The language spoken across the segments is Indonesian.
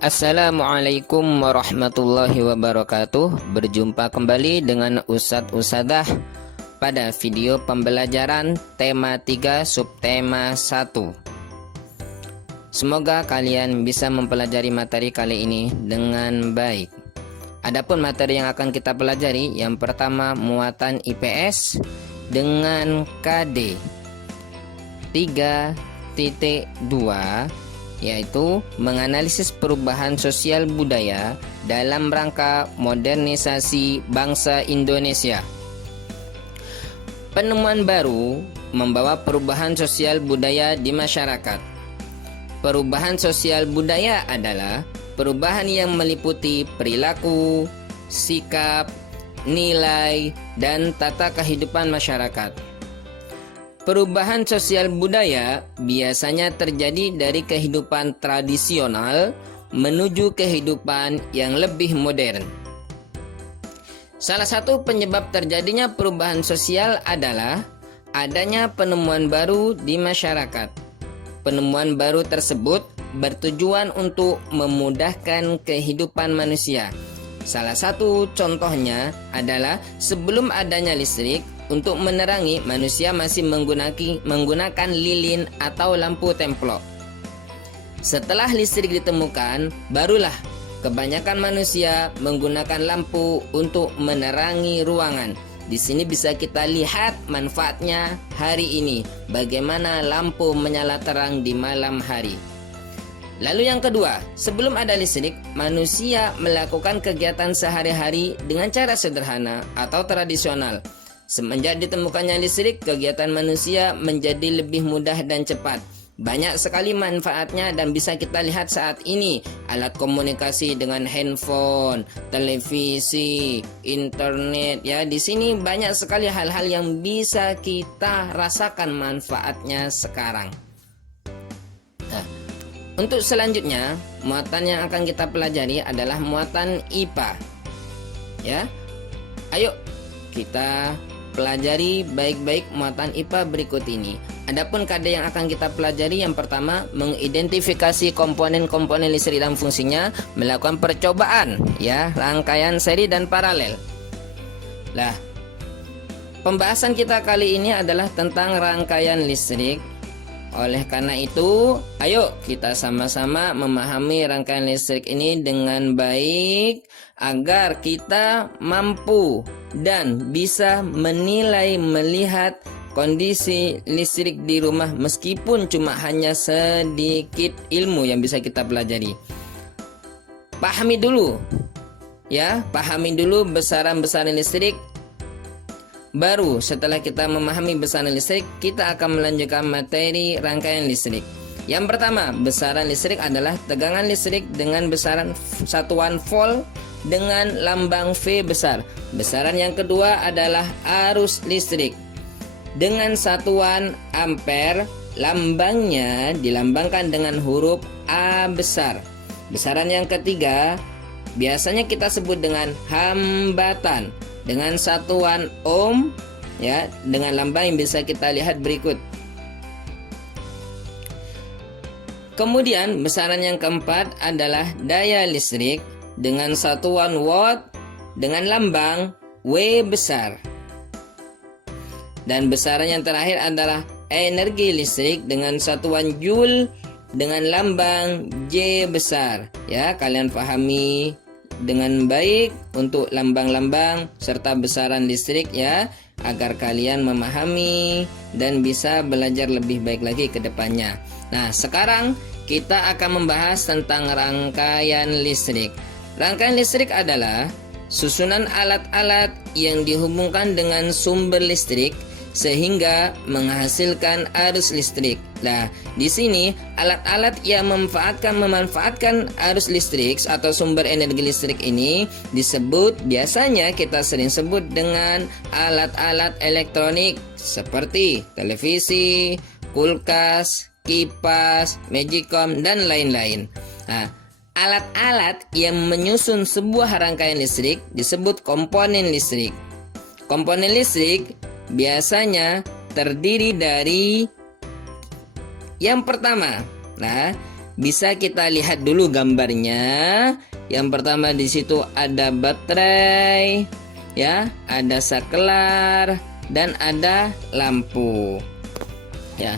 Assalamualaikum warahmatullahi wabarakatuh. Berjumpa kembali dengan Ustadz Usadah pada video pembelajaran tema 3 subtema 1. Semoga kalian bisa mempelajari materi kali ini dengan baik. Adapun materi yang akan kita pelajari, yang pertama muatan IPS dengan KD 3.2, yaitu menganalisis perubahan sosial budaya dalam rangka modernisasi bangsa Indonesia. Penemuan baru membawa perubahan sosial budaya di masyarakat. Perubahan sosial budaya adalah perubahan yang meliputi perilaku, sikap, nilai, dan tata kehidupan masyarakat. Perubahan sosial budaya biasanya terjadi dari kehidupan tradisional menuju kehidupan yang lebih modern. Salah satu penyebab terjadinya perubahan sosial adalah adanya penemuan baru di masyarakat. Penemuan baru tersebut bertujuan untuk memudahkan kehidupan manusia. Salah satu contohnya adalah sebelum adanya listrik, untuk menerangi manusia masih menggunakan lilin atau lampu templok. Setelah listrik ditemukan, barulah kebanyakan manusia menggunakan lampu untuk menerangi ruangan. Di sini bisa kita lihat manfaatnya hari ini, bagaimana lampu menyala terang di malam hari. Lalu yang kedua, sebelum ada listrik, manusia melakukan kegiatan sehari-hari dengan cara sederhana atau tradisional. Semenjak ditemukannya listrik, kegiatan manusia menjadi lebih mudah dan cepat. Banyak sekali manfaatnya dan bisa kita lihat saat ini. Alat komunikasi dengan handphone, televisi, internet, ya, di sini banyak sekali hal-hal yang bisa kita rasakan manfaatnya sekarang. Nah, untuk selanjutnya, muatan yang akan kita pelajari adalah muatan IPA. Ya. Ayo kita pelajari baik-baik muatan IPA berikut ini. Adapun KD yang akan kita pelajari, yang pertama mengidentifikasi komponen-komponen listrik dan fungsinya, melakukan percobaan, ya, rangkaian seri dan paralel. Lah, pembahasan kita kali ini adalah tentang rangkaian listrik. Oleh karena itu, ayo kita sama-sama memahami rangkaian listrik ini dengan baik agar kita mampu dan bisa menilai, melihat kondisi listrik di rumah meskipun cuma hanya sedikit ilmu yang bisa kita pelajari. Pahami dulu, ya, pahami dulu besaran-besaran listrik. Baru setelah kita memahami besaran listrik, kita akan melanjutkan materi rangkaian listrik. Yang pertama, besaran listrik adalah tegangan listrik dengan besaran satuan volt dengan lambang V besar. Besaran yang kedua adalah arus listrik dengan satuan ampere, lambangnya dilambangkan dengan huruf A besar. Besaran yang ketiga biasanya kita sebut dengan hambatan dengan satuan ohm, ya, dengan lambang yang bisa kita lihat berikut. Kemudian besaran yang keempat adalah daya listrik dengan satuan watt dengan lambang W besar. Dan besaran yang terakhir adalah energi listrik dengan satuan joule dengan lambang J besar. Ya, kalian pahami dengan baik untuk lambang-lambang serta besaran listrik, ya, agar kalian memahami dan bisa belajar lebih baik lagi ke depannya. Nah, sekarang kita akan membahas tentang rangkaian listrik. Rangkaian listrik adalah susunan alat-alat yang dihubungkan dengan sumber listrik sehingga menghasilkan arus listrik. Nah, di sini alat-alat yang memanfaatkan arus listrik atau sumber energi listrik ini disebut, biasanya kita sering sebut dengan alat-alat elektronik seperti televisi, kulkas, kipas, magicom, dan lain-lain. Nah, alat-alat yang menyusun sebuah rangkaian listrik disebut komponen listrik. Komponen listrik biasanya terdiri dari yang pertama, nah, Bisa kita lihat dulu gambarnya. Yang pertama di situ ada baterai, ya, ada saklar dan ada lampu. Ya.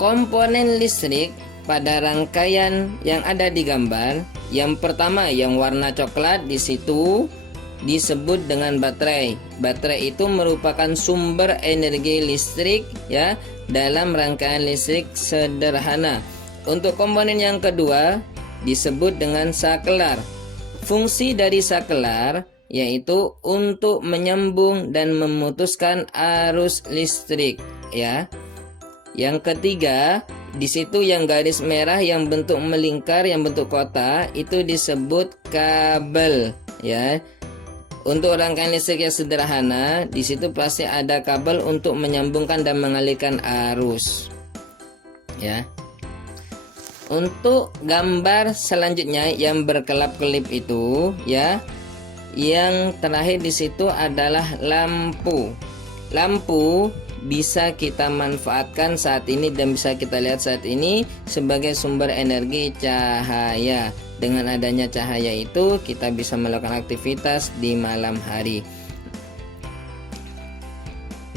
Komponen listrik pada rangkaian yang ada di gambar, yang pertama yang warna coklat di situ disebut dengan baterai. Baterai itu merupakan sumber energi listrik, ya, dalam rangkaian listrik sederhana. Untuk komponen yang kedua disebut dengan saklar. Fungsi dari saklar yaitu untuk menyambung dan memutuskan arus listrik, ya. Yang ketiga, di situ yang garis merah yang bentuk melingkar, yang bentuk kotak itu disebut kabel, ya. Untuk rangkaian listrik yang sederhana, di situ pasti ada kabel untuk menyambungkan dan mengalirkan arus, ya. Untuk gambar selanjutnya yang berkelap-kelip itu, ya, yang terakhir di situ adalah lampu. Lampu bisa kita manfaatkan saat ini dan bisa kita lihat saat ini sebagai sumber energi cahaya. Dengan adanya cahaya itu kita bisa melakukan aktivitas di malam hari.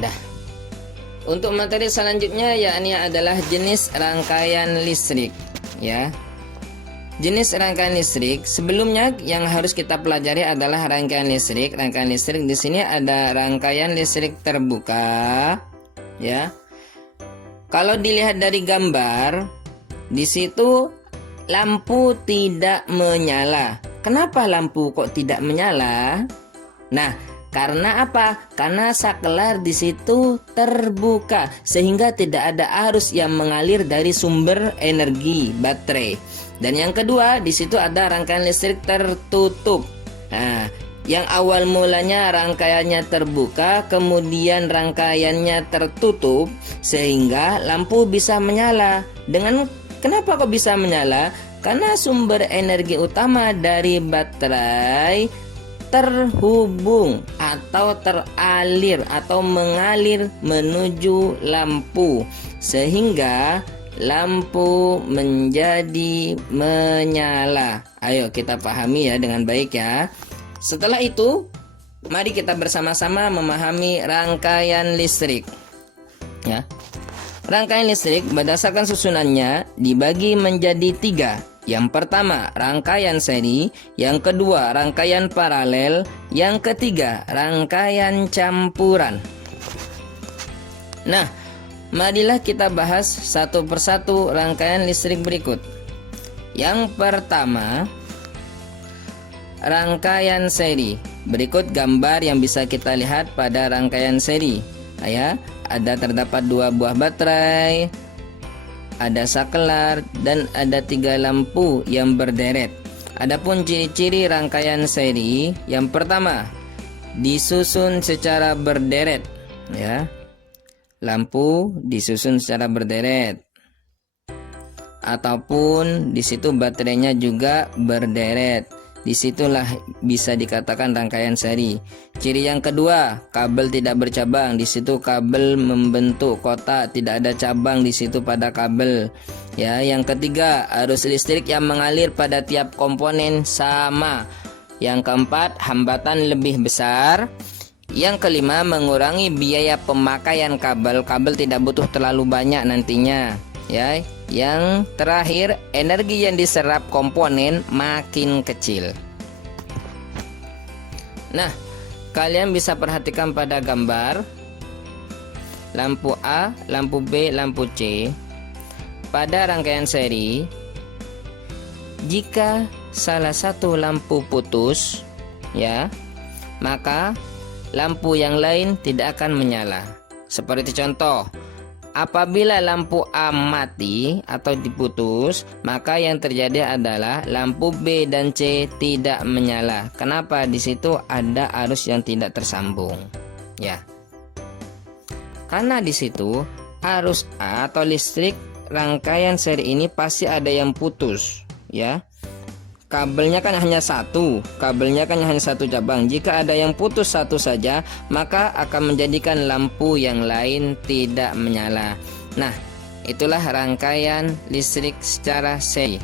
Dah. Untuk materi selanjutnya yakni adalah jenis rangkaian listrik, ya. Jenis rangkaian listrik sebelumnya yang harus kita pelajari adalah rangkaian listrik. Rangkaian listrik di sini ada rangkaian listrik terbuka, ya. Kalau dilihat dari gambar, di situ lampu tidak menyala. Kenapa lampu kok tidak menyala? Nah, karena apa? Karena saklar di situ terbuka sehingga tidak ada arus yang mengalir dari sumber energi baterai. Dan yang kedua, di situ ada rangkaian listrik tertutup. Nah, yang awal mulanya rangkaiannya terbuka, kemudian rangkaiannya tertutup sehingga lampu bisa menyala. Kenapa kok bisa menyala? Karena sumber energi utama dari baterai terhubung atau teralir atau mengalir menuju lampu sehingga lampu menjadi menyala. Ayo kita pahami ya dengan baik ya. Setelah itu, mari kita bersama-sama memahami rangkaian listrik, ya. Rangkaian listrik berdasarkan susunannya dibagi menjadi 3. Yang pertama, rangkaian seri. Yang kedua, rangkaian paralel. Yang ketiga, rangkaian campuran. Nah, marilah kita bahas satu persatu rangkaian listrik berikut. Yang pertama, rangkaian seri. Berikut gambar yang bisa kita lihat pada rangkaian seri. Ya, terdapat 2 buah baterai, ada saklar, dan ada 3 lampu yang berderet. Adapun ciri-ciri rangkaian seri, yang pertama, disusun secara berderet, ya. Lampu disusun secara berderet, ataupun di situ baterainya juga berderet. Disitulah bisa dikatakan rangkaian seri. Ciri yang kedua, kabel tidak bercabang. Di situ kabel membentuk kotak, tidak ada cabang di situ pada kabel. Ya, yang ketiga, arus listrik yang mengalir pada tiap komponen sama. Yang keempat, hambatan lebih besar. Yang kelima, mengurangi biaya pemakaian kabel. Kabel tidak butuh terlalu banyak nantinya, ya. Yang terakhir, energi yang diserap komponen makin kecil. Nah, kalian bisa perhatikan pada gambar lampu A, lampu B, lampu C. Pada rangkaian seri, jika salah satu lampu putus, ya, maka lampu yang lain tidak akan menyala. Seperti contoh, apabila lampu A mati atau diputus, maka yang terjadi adalah lampu B dan C tidak menyala. Kenapa? Di situ ada arus yang tidak tersambung, ya. Karena di situ arus A atau listrik rangkaian seri ini pasti ada yang putus, ya. Kabelnya kan hanya satu cabang. Jika ada yang putus satu saja, maka akan menjadikan lampu yang lain tidak menyala. Nah, itulah rangkaian listrik secara seri.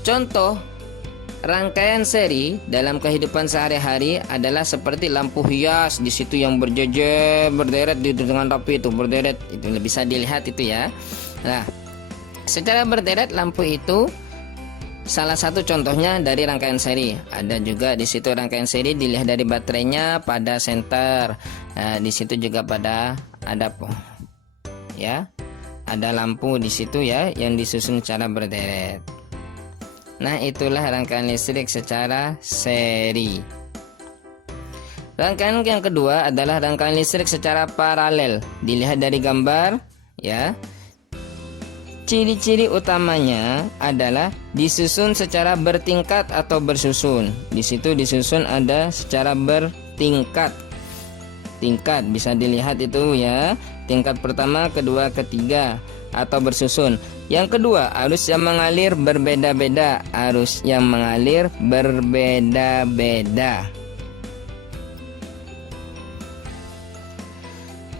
Contoh rangkaian seri dalam kehidupan sehari-hari adalah seperti lampu hias di situ yang berjejer berderet dengan rapi, itu berderet, itu bisa dilihat itu ya. Nah, secara berderet lampu itu salah satu contohnya dari rangkaian seri. Ada juga di situ rangkaian seri dilihat dari baterainya pada senter. Nah, di situ juga pada ada ya, ada lampu di situ ya yang disusun secara berderet. Nah, itulah rangkaian listrik secara seri. Rangkaian yang kedua adalah rangkaian listrik secara paralel. Dilihat dari gambar ya. Ciri-ciri utamanya adalah disusun secara bertingkat atau bersusun. Di situ disusun ada secara bertingkat. Tingkat bisa dilihat itu ya. Tingkat pertama, kedua, ketiga atau bersusun. Yang kedua, arus yang mengalir berbeda-beda. Arus yang mengalir berbeda-beda.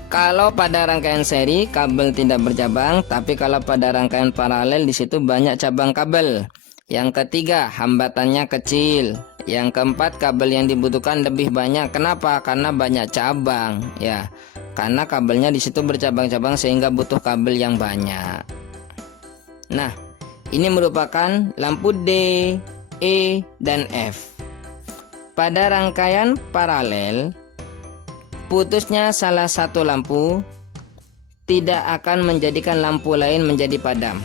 Kalau pada rangkaian seri kabel tidak bercabang, tapi kalau pada rangkaian paralel di situ banyak cabang kabel. Yang ketiga, hambatannya kecil. Yang keempat, kabel yang dibutuhkan lebih banyak. Kenapa? Karena banyak cabang, ya. Karena kabelnya di situ bercabang-cabang sehingga butuh kabel yang banyak. Nah, ini merupakan lampu D, E, dan F. Pada rangkaian paralel, putusnya salah satu lampu tidak akan menjadikan lampu lain menjadi padam.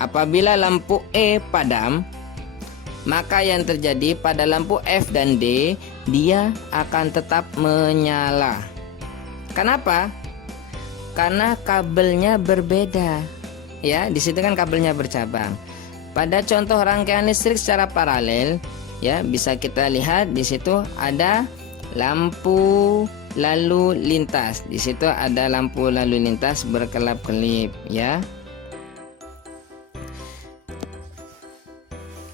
Apabila lampu E padam, maka yang terjadi pada lampu F dan D, dia akan tetap menyala. Kenapa? Karena kabelnya berbeda. Ya, di situ kan kabelnya bercabang. Pada contoh rangkaian listrik secara paralel, ya bisa kita lihat di situ ada lampu lalu lintas. Di situ ada lampu lalu lintas berkelap-kelip ya.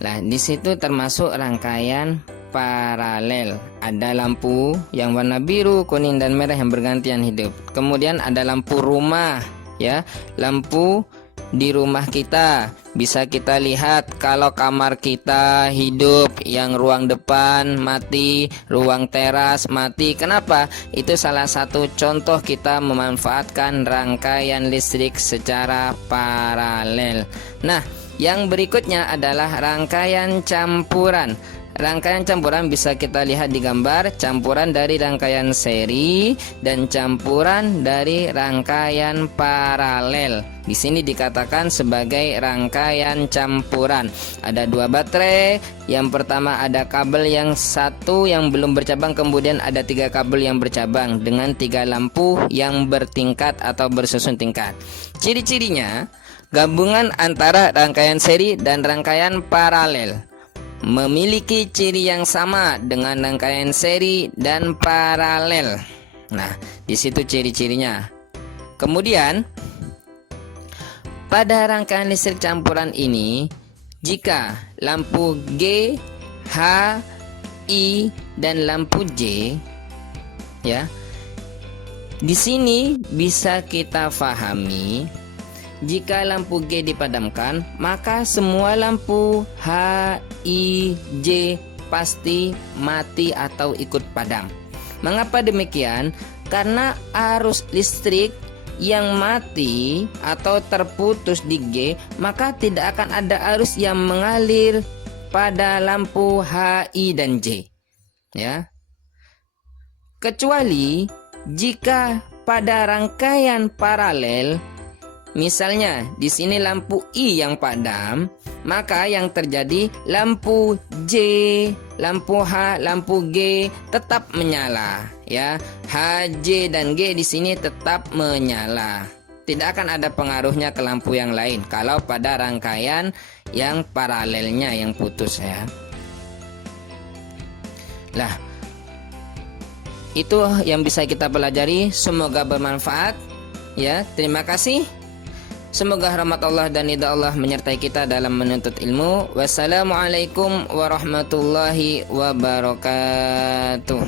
Nah, di situ termasuk rangkaian paralel. Ada lampu yang warna biru, kuning dan merah yang bergantian hidup. Kemudian ada lampu rumah ya. Lampu di rumah kita bisa kita lihat kalau kamar kita hidup, yang ruang depan mati, ruang teras mati. Kenapa? Itu salah satu contoh kita memanfaatkan rangkaian listrik secara paralel. Nah, yang berikutnya adalah rangkaian campuran. Rangkaian campuran bisa kita lihat di gambar, campuran dari rangkaian seri dan campuran dari rangkaian paralel. Di sini dikatakan sebagai rangkaian campuran. Ada dua baterai. Yang pertama ada kabel yang satu yang belum bercabang, kemudian ada tiga kabel yang bercabang dengan tiga lampu yang bertingkat atau bersusun tingkat. Ciri-cirinya gabungan antara rangkaian seri dan rangkaian paralel memiliki ciri yang sama dengan rangkaian seri dan paralel. Nah, di situ ciri-cirinya. Kemudian, pada rangkaian listrik campuran ini, jika lampu G, H, I, dan lampu J, ya, di sini bisa kita pahami. Jika lampu G dipadamkan, maka semua lampu H, I, J pasti mati atau ikut padam. Mengapa demikian? Karena arus listrik yang mati atau terputus di G, maka tidak akan ada arus yang mengalir pada lampu H, I, dan J. Ya. Kecuali jika pada rangkaian paralel, misalnya di sini lampu I yang padam, maka yang terjadi lampu J, lampu H, lampu G tetap menyala ya. H, J dan G di sini tetap menyala. Tidak akan ada pengaruhnya ke lampu yang lain kalau pada rangkaian yang paralelnya yang putus ya. Lah, itu yang bisa kita pelajari. Semoga bermanfaat ya. Terima kasih. Semoga rahmat Allah dan ridha Allah menyertai kita dalam menuntut ilmu. Wassalamualaikum warahmatullahi wabarakatuh.